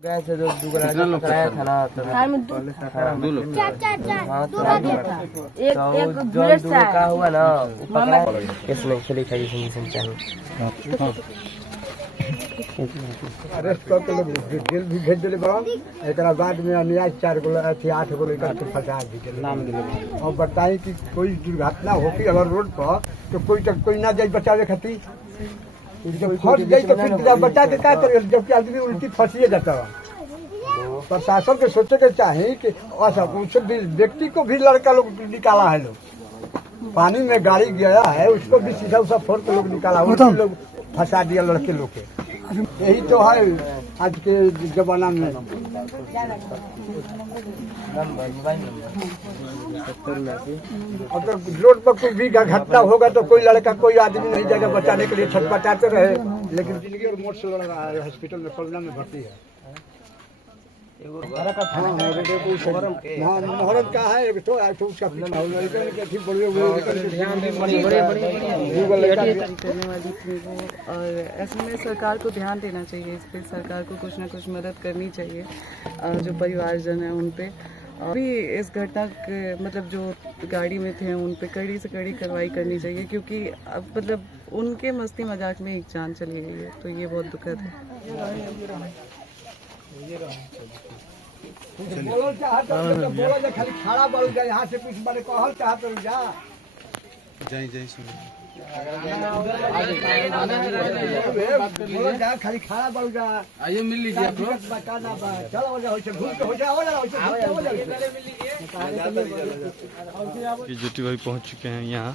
गए थे जो कितना लोग कराया था ना तो दो लोग एक बुलेट से का हुआ ना इसमें खेली खाई सुन चाहिए अरेस्ट करके लोग जेल भी भेज दिले बड़ा एक बाद में अन्याय 4 गो अथी 8 गो लेकर के फंसा दी नाम दिले और बताई कि कोई दुर्घटना होगी अगर रोड पर तो कोई ना जाए बचावे खातिर जब फंस गई तो फिर बचा के क्या करेगा जबकि आदमी उल्टी फंसिए जाता है। प्रशासन के सोचे के चाहे कि ऐसा उस व्यक्ति को भी लड़का लोग निकाला है लोग पानी में गाड़ी गया है उसको भी सीधा उसा फोड़ के लोग निकाला उनको लोग फंसा दिया लड़के लोग के। यही तो है आज के जमाना में। अगर रोड पर कोई भी घटना होगा तो कोई लड़का कोई आदमी नहीं जाएगा बचाने के लिए छटपटाते रहे लेकिन जिंदगी और मौत से लड़ रहा है हॉस्पिटल में पलना में भर्ती है। मोहरत का है एक तो उसका और ऐसे में सरकार को ध्यान देना चाहिए इस पे सरकार को कुछ ना कुछ मदद करनी चाहिए जो परिवारजन है उन पे अभी इस घटना के मतलब जो गाड़ी में थे उन पे कड़ी से कड़ी कार्रवाई करनी चाहिए क्योंकि अब मतलब उनके मस्ती मजाक में एक जान चली गई है तो ये बहुत दुखद है। बोलो खाली खड़ा बढ़ जाए यहाँ से कुछ बारे कहल चाहते जा जय बोलो जा खाली खड़ा बढ़ जा आइए मिल लीजिए बताना चलो हो जाओ घूम के हो जाओ ये ज्योति भाई पहुंच चुके हैं यहाँ।